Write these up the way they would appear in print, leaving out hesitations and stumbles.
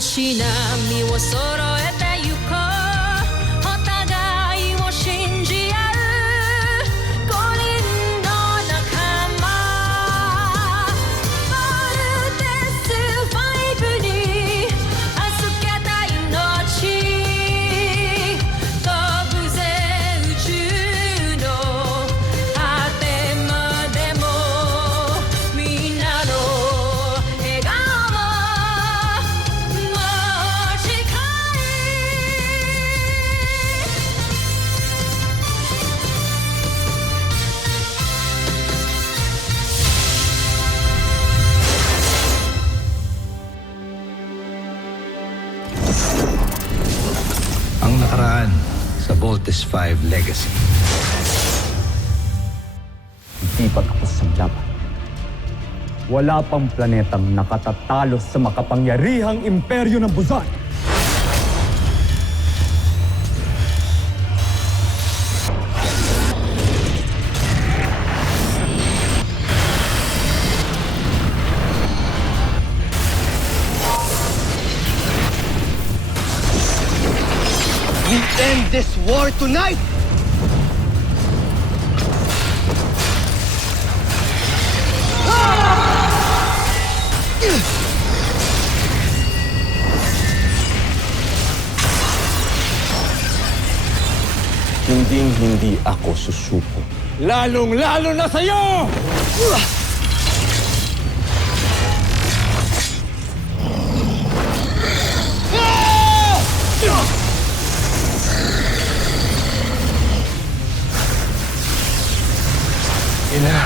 足並みを揃えてゆこうお互いを信じ合う5人の仲間ボルテス5に預けた命飛ぶぜ宇宙の果てまでもみんなの笑顔Ang nakaraan sa Voltes 5 Legacy. Hindi pa tapos ang laban. Wala pang planetang nakatatalo sa makapangyarihang imperyo ng Buzan. We end this war tonight! Hindi ako susuko. Lalong-lalo na sa'yo! Ina,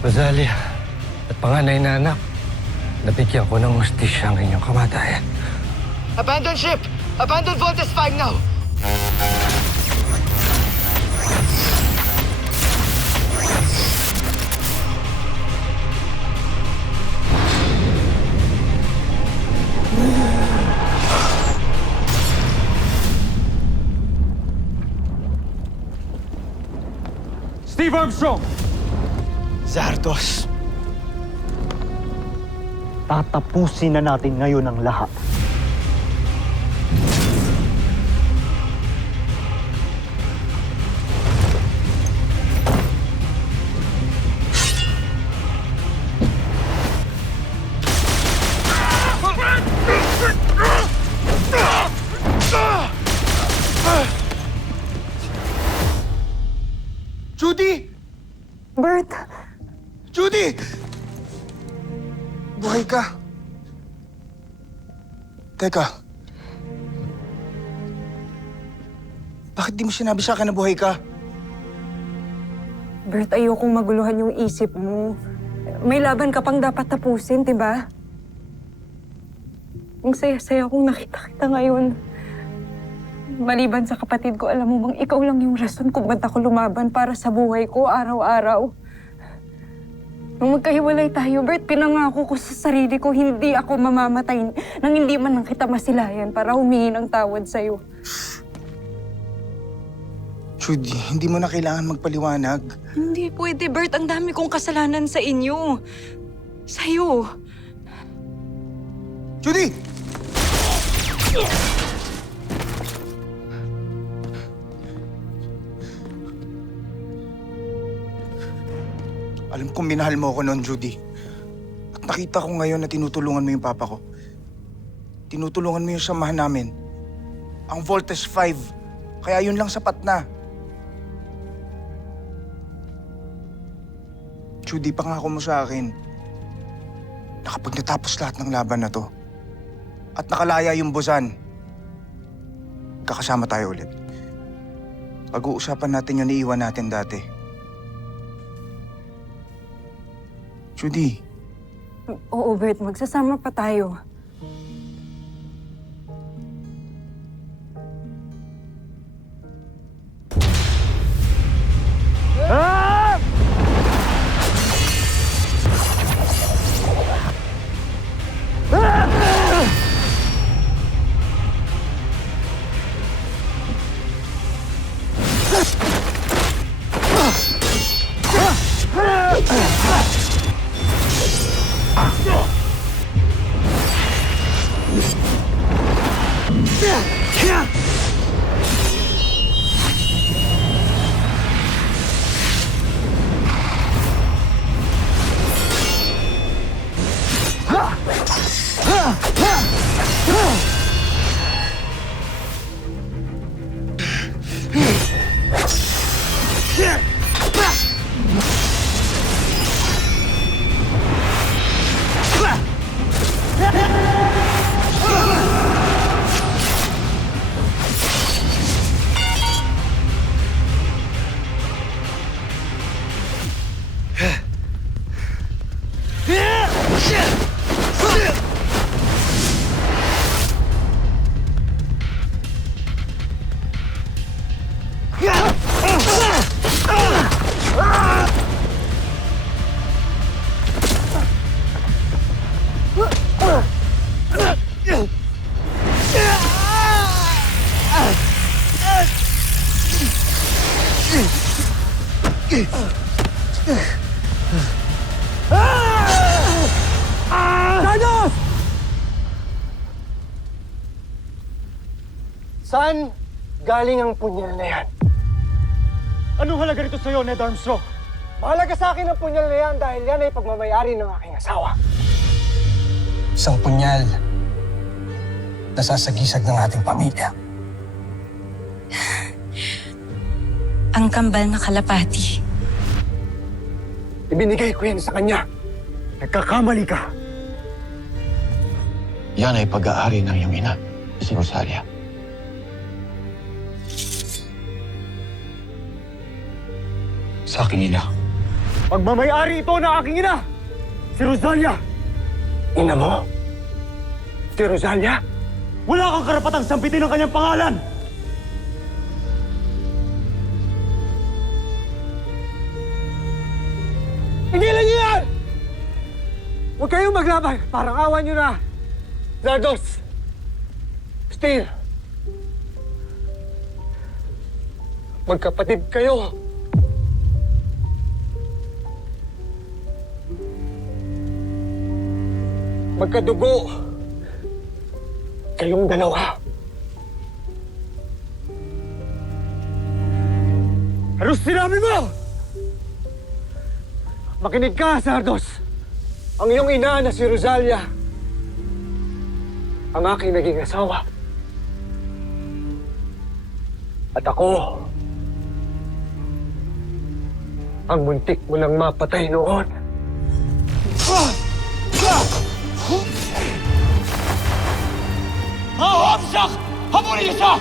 Rosalia, at panganay na anak, nabigyan ko ng hustisya ang inyong kamatayan. Abandon ship! Abandon Voltes 5 now! Steve Armstrong! Zardos! Tatapusin na natin ngayon ang lahat. Judy! Bert! Judy! Buhay ka. Teka. Bakit di mo sinabi sa akin na buhay ka? Bert, ayokong maguluhan yung isip mo. May laban ka pang dapat tapusin, diba? Ang saya-saya kong nakita kita ngayon. Maliban sa kapatid ko, alam mo bang ikaw lang yung rason kung ba't ako lumaban para sa buhay ko araw-araw. Nung magkahiwalay tayo, Bert, pinangako ko sa sarili ko hindi ako mamamatay nang hindi man lang kita masilayan para humingi ng tawad sa'yo. Judy, hindi mo na kailangan magpaliwanag. Hindi pwede, Bert. Ang dami kong kasalanan sa inyo. Sa'yo. Judy! Alam kong minahal mo ako noon, Judy. At nakita ko ngayon na tinutulungan mo yung papa ko. Tinutulungan mo yung samahan namin. Ang Voltes 5. Kaya yun lang sapat na. Judy, pangako mo sa akin na kapag natapos lahat ng laban na to at nakalaya yung Buzan, kakasama tayo ulit. Pag-uusapan natin yung naiiwan natin dati. Judy. Oo, Bert. Magsasama pa tayo. Saan galing ang punyal na yan? Anong halaga nito sa'yo, Ned Armstrong? Mahalaga sa akin ang punyal na yan dahil yan ay pagmamayari ng aking asawa. Isang punyal na sasagisag ng ating pamilya. Ang kambal na kalapati. Ibinigay ko yan sa kanya. Nagkakamali ka. Yan ay pag-aari ng iyong ina, si Rosalia. Sa aking ina. Pagmamayari ito na aking ina! Si Rosalia! Ina mo? Si Rosalia? Wala kang karapatang sampitin ang kanyang pangalan! Tigilan niyo yan! Huwag kayong maglaban. Parang awan niyo na. Zardos! Steel! Magkapatid kayo. Magkadugo. Kayong dalawa. Ano sinabi mo? Makinig ka, Zardos. Ang iyong ina na si Rosalia, ang aking naging asawa. At ako, ang muntik mo nang mapatay noon. Hamsak! Habulin niyo siya!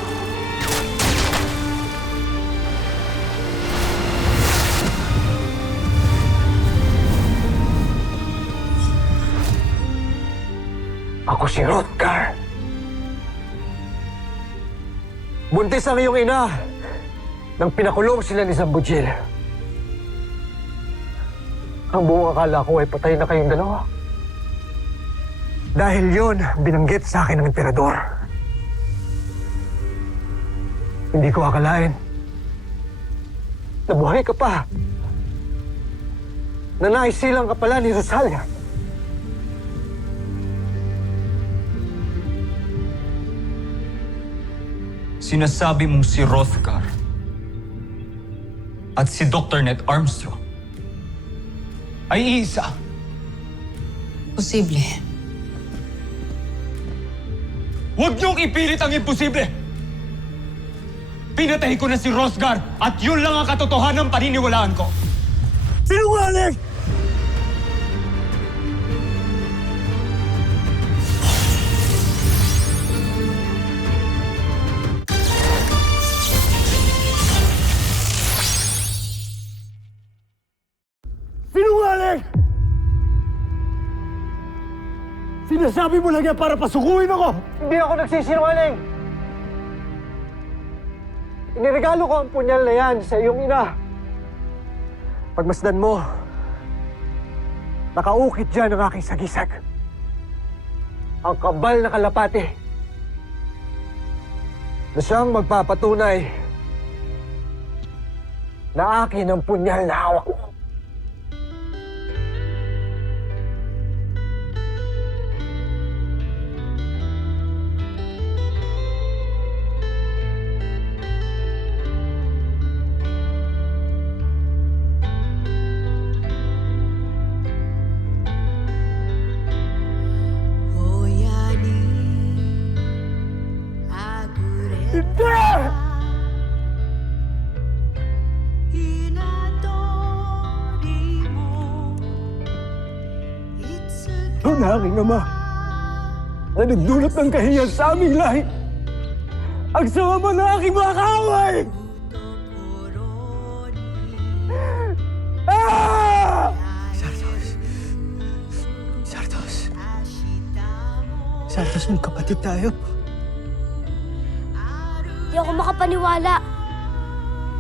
Ako si Hrothgar. Buntis ang iyong ina nang pinakulong sila ni Zambujil. Ang buong akala ko ay patay na kayong dalawa. Dahil yun, binanggit sa akin ng emperador. Hindi ko akalain. Nabuhay ka pa. Na naisilang ka pala ni Rosalia. Sinasabi mong si Hrothgar at si Dr. Ned Armstrong ay isa. Posible. Huwag niyong ipilit ang imposible! Pinatay ko na si Hrothgar at yun lang ang katotohanan ng paniniwalaan ko. Sinungaling! Sinungaling! Sinasabi mo lang yan para pasukuin ako! Hindi ako nagsisinungaling! Iniregalo ko ang punyal na yan sa iyong ina. Pagmasdan mo, nakaukit dyan ang aking sagisag. Ang kabal na kalapati na siyang magpapatunay na akin ang punyal na hawak mo. na aking ama na nagdulot ng kahiyan sa aming lahi. Ang sama ng aking mga kaaway! Ah! Sardos, magkapatid tayo. Di ako makapaniwala.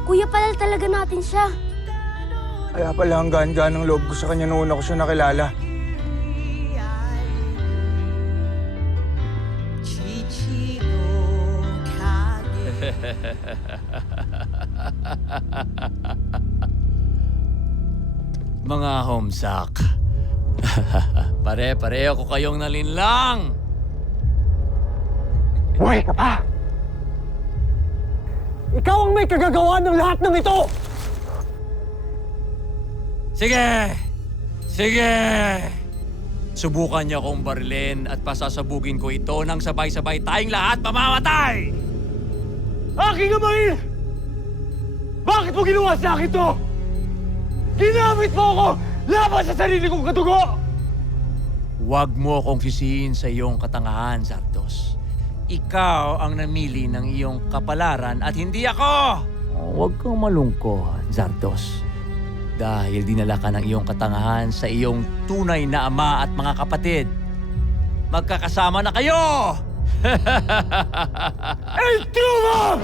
Kuya pala talaga natin siya. Kaya pala ang gaan-gaan ng loob ko sa kanya noon ako siya nakilala. Mga homesak. Pare-pareho ko kayong nalinlang. Buhay ka pa! Ikaw ang may kagagawa ng lahat ng ito! Sige! Sige! Subukan niyo akong barilin at pasasabugin ko ito nang sabay-sabay tayong lahat mamamatay! Aking amain! Bakit mo ginawa sa akin to? Ginamit mo ako laban sa sarili kong katugo! Huwag mo akong sisihin sa iyong katangahan, Zardos. Ikaw ang namili ng iyong kapalaran at hindi ako! Huwag kang malungkot, Zardos. Dahil dinala ka ng iyong katangahan sa iyong tunay na ama at mga kapatid. Magkakasama na kayo! El Truma!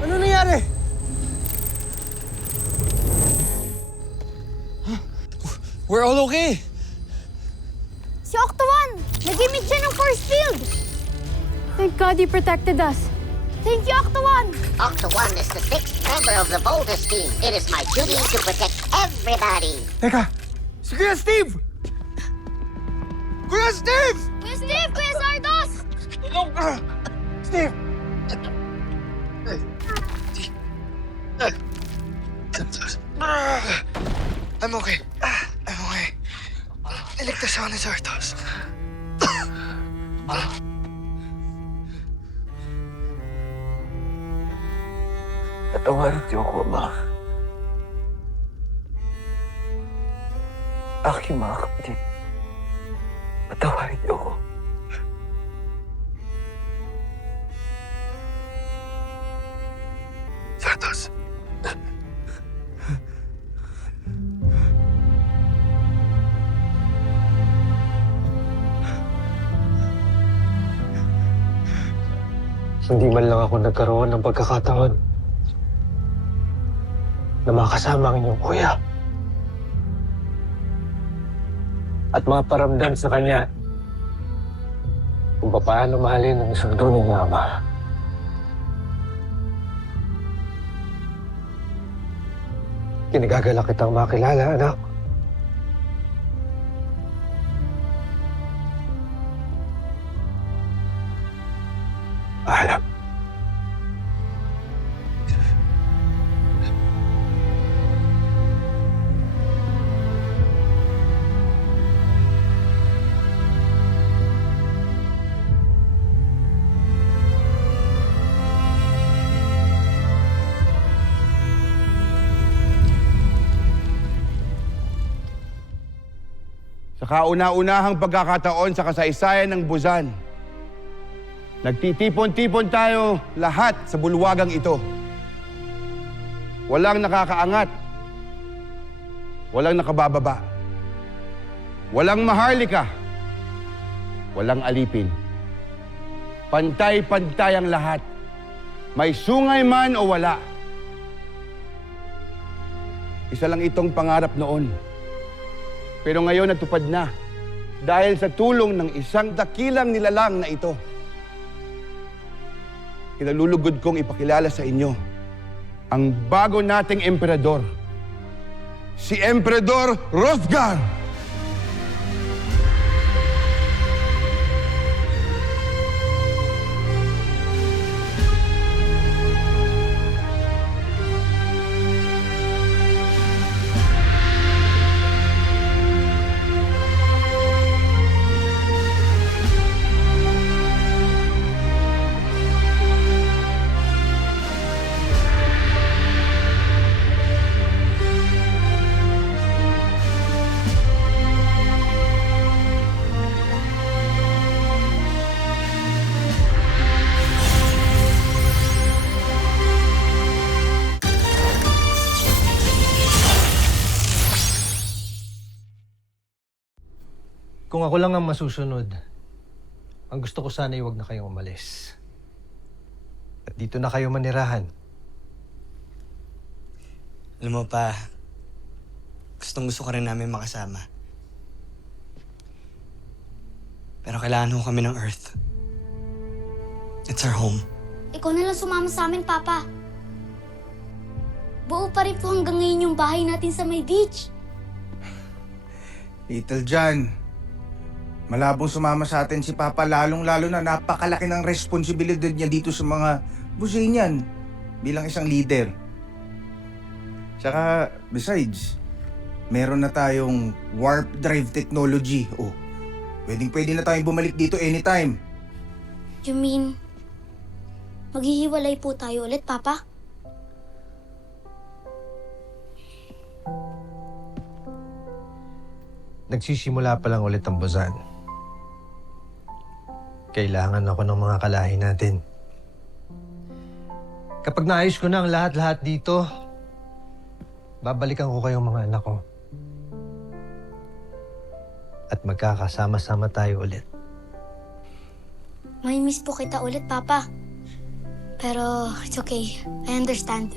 Ano nangyari? We're all okay. Si Octo-1! Nag-emit siya ng force field! Thank God you protected us. Thank you, Octo-1! Octo-1 is the 6th member of the Voltus team. It is my duty to protect everybody. Teka! Si Kuya Steve! Kuya Steve! Kuya Steve! Kuya Sardos! Steve! I'm okay. I'm okay. Iligtas ako ni Sardos. Patawarin niyo ako, Ama. Aking mga kapatid. Patawarin niyo ako. Sardos. Hindi man lang ako nagkaroon ng pagkakataon na makasama ang inyong kuya. At maparamdam sa kanya kung paano mahalin ang isang tunay na ama. Kinagagalak kitang makilala, anak. Alam. Sa kauna-unahang pagkakataon sa kasaysayan ng Buzan, nagtitipon-tipon tayo lahat sa bulwagang ito. Walang nakakaangat. Walang nakabababa. Walang maharlika. Walang alipin. Pantay-pantay ang lahat. May sungay man o wala. Isa lang itong pangarap noon. Pero ngayon natupad na dahil sa tulong ng isang dakilang nilalang na ito. kinalulugod kong ipakilala sa inyo ang bago nating emperador, si Emperador Hrothgar! Kung ako lang ang masusunod, ang gusto ko sana ay huwag na kayong umalis. At dito na kayo manirahan. Alam mo pa, gusto ka rin namin makasama. Pero kailangan ho kami ng Earth. It's our home. Ikaw na lang sumama sa amin, Papa. Buo pa rin po hanggang ngayon yung bahay natin sa may beach. Little John, malabong sumama sa atin si Papa, lalong-lalo na napakalaki ng responsibilidad niya dito sa mga busay niyan bilang isang leader. Tsaka, besides, meron na tayong warp drive technology. Oh, pwede na tayong bumalik dito anytime. You mean, maghihiwalay po tayo ulit, Papa? Nagsisimula pa lang ulit ang Busan. Kailangan ako ng mga kalahi natin. Kapag naayos ko na ang lahat-lahat dito, babalikan ko kayong mga anak ko. At magkakasama-sama tayo ulit. May miss po kita ulit, Papa. Pero it's okay. I understand.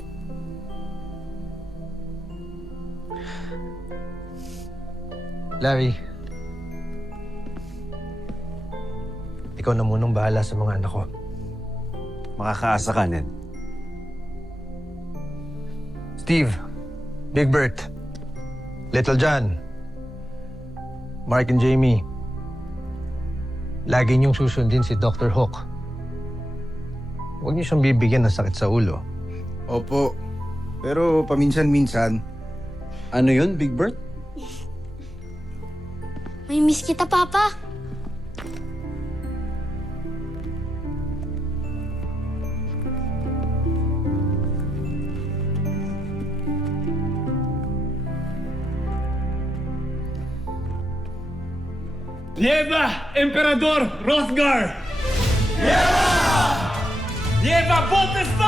Larry, ikaw na munang bahala sa mga anak ko. Makakaasa ka, Ned. Steve, Big Bert, Little John, Mark and Jamie, lagi niyong susundin si Dr. Hook. Huwag niyo siyang bibigyan ng sakit sa ulo. Opo, pero paminsan-minsan. Ano yun, Big Bert? May miss kita, Papa. Viva Emperador Hrothgar! Viva! Viva Voltes 5!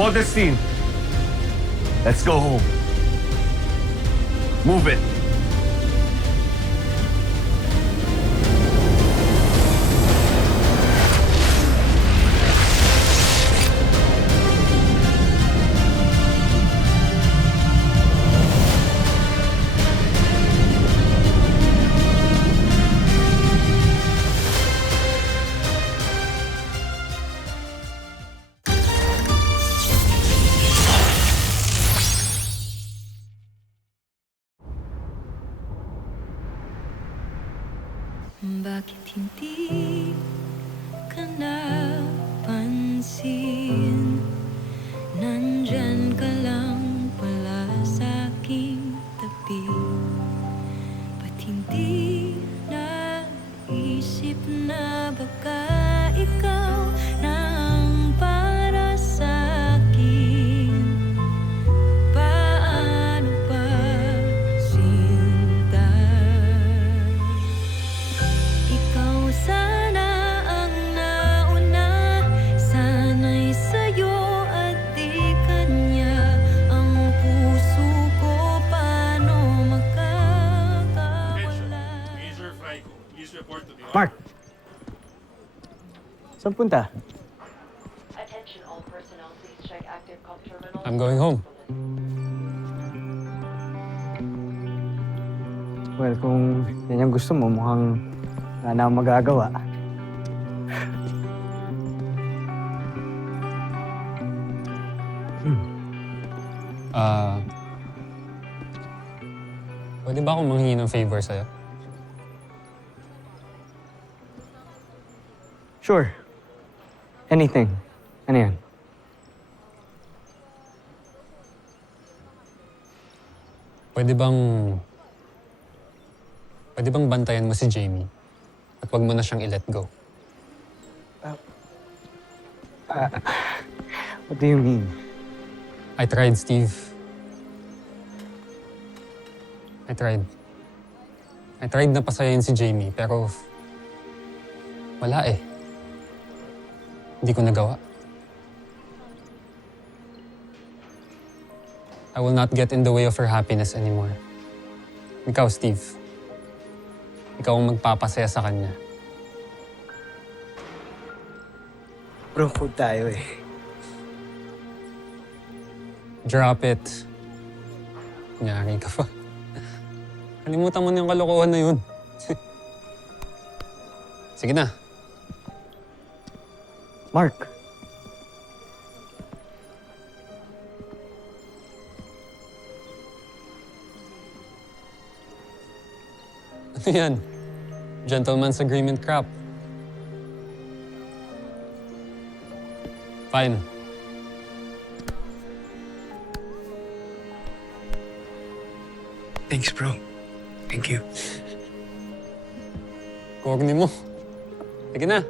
Modestine, let's go home. Move it. Bakit hindi ka napansin? Nandyan ka lang pala sa aking tabi. Ba't hindi naisip na baka ikaw na ang para sa akin? Paano ba, sinta? Ikaw sana ang nauna, sana'y sa'yo Saan punta? I'm going home. Well, kung yan yung gusto mo, mukhang wala na akong magagawa. Pwede ba akong manghingi ng favor sa'yo? Sure. Anything. Ano yan? Pwede bang bantayan mo si Jamie? At wag mo na siyang i-let go. What do you mean? I tried, Steve. I tried na pasayahin si Jamie, pero wala eh. Hindi ko nagawa. I will not get in the way of her happiness anymore. Ikaw, Steve. Ikaw ang magpapasaya sa kanya. Bro, food tayo eh. Drop it. Nyari ka pa. Kalimutan mo na yung kalokohan na yun. Sige na. Mark. Ano yan? Gentleman's agreement crap. Fine. Thanks, bro. Thank you. Corny mo. Sige na.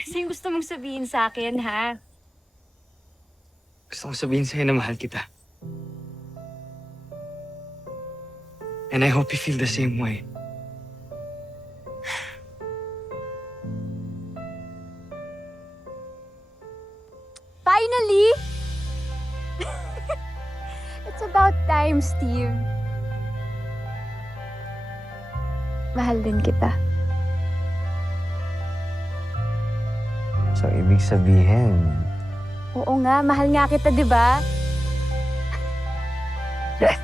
Kasi gusto mong sabihin sa akin, ha? Gusto kong sabihin sa'yo na mahal kita. And I hope you feel the same way. Finally! It's about time, Steve. Mahal din kita. So, ibig sabihin, Oo nga, mahal nga kita, di ba? yes!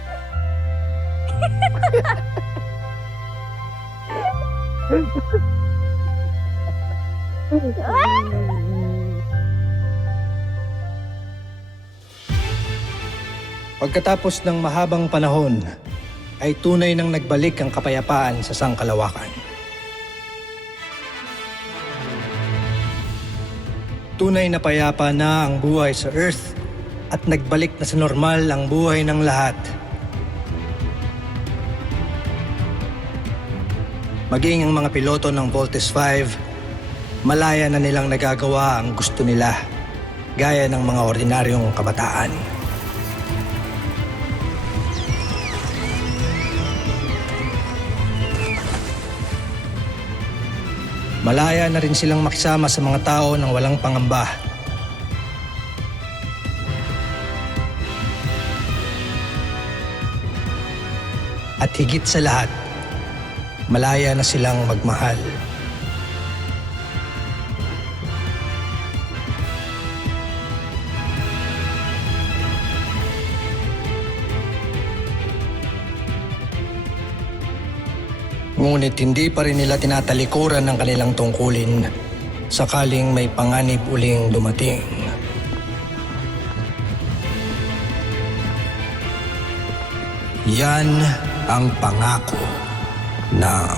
Pagkatapos ng mahabang panahon, ay tunay nang nagbalik ang kapayapaan sa sangkalawakan. Tunay na payapa na ang buhay sa Earth at nagbalik na sa normal ang buhay ng lahat. Maging ang mga piloto ng Voltes 5, malaya na nilang nagagawa ang gusto nila, gaya ng mga ordinaryong kabataan. Malaya na rin silang makisama sa mga tao ng walang pangamba. At higit sa lahat, malaya na silang magmahal. Ngunit hindi pa rin nila tinatalikuran ng kanilang tungkulin sakaling may panganib uling dumating. Yan ang pangako ng